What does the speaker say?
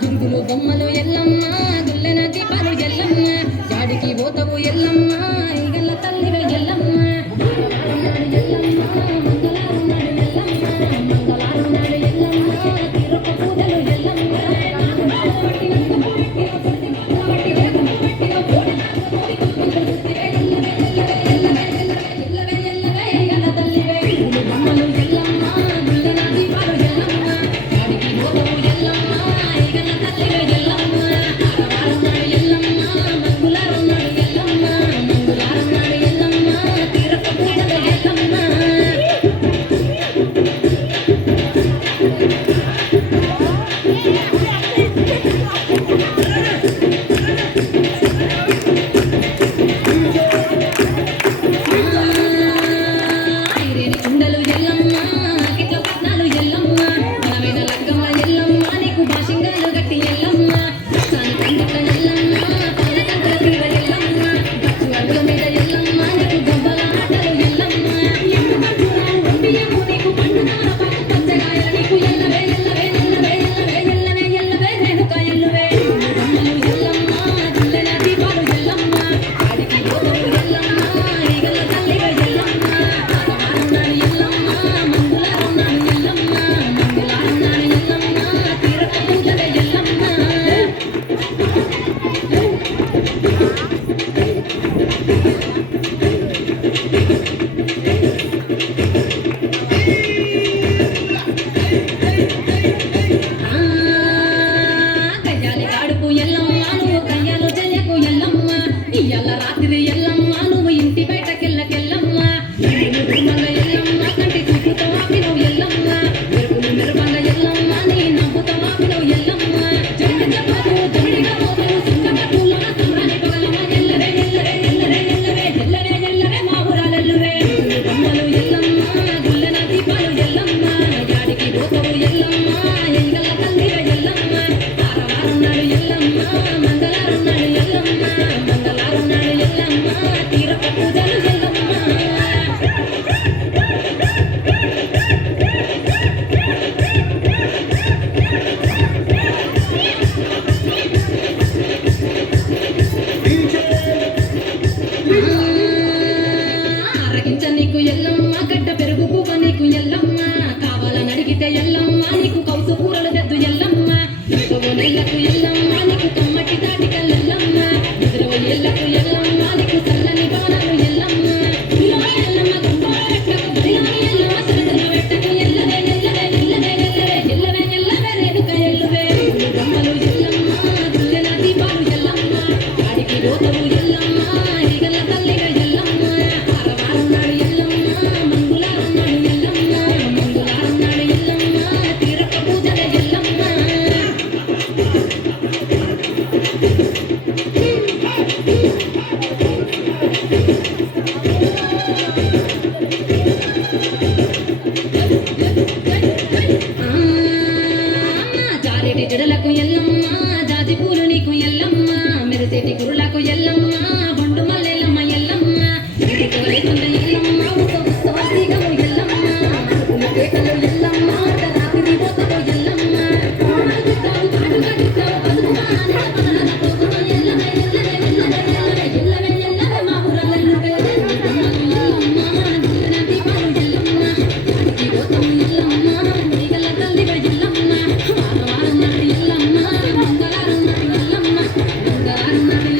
గురుగులు బొమ్మలు ఎల్లమ్మ గుల్లెన దీపాలు ఎల్లమ్మ జాడికి పోతవు ఎల్లమ్మ ఈగల తల్లివే ఎల్లమ్మ రాత్రి ఎల్లమ్మ నువ్వు ఇంటి బయటకెళ్ళకెళ్ళమ్మ ఎల్లమ్మ కంటి చూపుతో ఆపినవు ఎల్లమ్మ మెరుపులు మెరుపంగ ఎల్లమ్మ నీ నవ్వుతో ఆపినవు ఎల్లమ్మ జండి దెబ్బలు జండిగా మోపులు సింగపట్టులో సంబరాన్ని పగలమ్మ ఎల్లవే ఎల్లవే ఎల్లవే ఎల్లవే ఎల్లవే ఎల్లవే మా ఊరాలెల్లువే బొమ్మలు ఎల్లమ్మ గుల్లెన దీపాలు ఎల్లమ్మ జాడికి పోతవు ఎల్లమ్మ ఎంగల తల్లివే ఎల్లమ్మ తారవారున్నాడు ఎల్లమ్మ మంగళారున్నాడు ఎల్లమ్మ మంగళారున్నాడు ఎల్లమ్మ తీరక పూజలు ఎల్లమ్మ ఆరగించ నీకు ఎల్లమ్మ గడ్డ పెరుగు పువ్వ నీకు ఎల్లమ్మ కావాలని అడిగితే ఎల్లమ్మ నీకు కౌసు కూరలు తెద్దు ఎల్లమ్మ నెల్లకు ఎల్లమ్మ నీకు కమ్మటి తాటికల్ ఎల్లమ్మ ఎదురవ ఎల్లకు ఎల్లమ్మ నీకు చల్లని బాణాలు ఎల్లమ్మ ఎల్లమ్మ గొప్పకు బడియాని ఎల్లమ్మ సరదన వెట్టకు ఎల్లవే ఎల్లవే ఎల్లవే ఎల్లవే ఎల్లవే ఎల్లవే రేణుక ఎల్లువే బొమ్మలు ఎల్లమ్మ గుల్లెన దీపాలు ఎల్లమ్మ గాడికి పోతవు ఎల్లమ్మ ఈగల తల్లిగా ఎల్లమ్మ తారవారున్నాడు ఎల్లమ్మ మంగుళారున్నాడు ఎల్లమ్మ మంగుళారున్నాడు ఎల్లమ్మ తీరక పూజల ఎల్లమ్మ జారెటి జడలకు ఎల్లమ్మ జాజి పూలు నీకు ఎల్లమ్మ మెరిసేటి కురులకు ఎల్లమ్మ బొండు మల్లెల్లమ్మ ఎల్లమ్మ ఇంటికి వెళ్తున్న ఎల్లమ్మ ఉత్సవాసిగము ఎల్లమ్మ పేటలో ఎల్లమ్మ రాత్రి పోతలో ఎల్లమ్మ కాటుగడిస్తావు పసుపు ఎల్లవే ఎల్లవే ఎల్లవే ఎల్లవే ఎల్లవే ఎల్లవే మా ఊరల్లెల్లువే ఎల్లమ్మ గుల్లెన దీపాలు ఎల్లమ్మ జాడికి పోతవు ఎల్లమ్మ ఈగల తల్లిగా ఎల్లమ్మ వారవారున్నాడు ఎల్లమ్మ మంగళారున్నాడు ఎల్లమ్మ మంగళారున్నాడు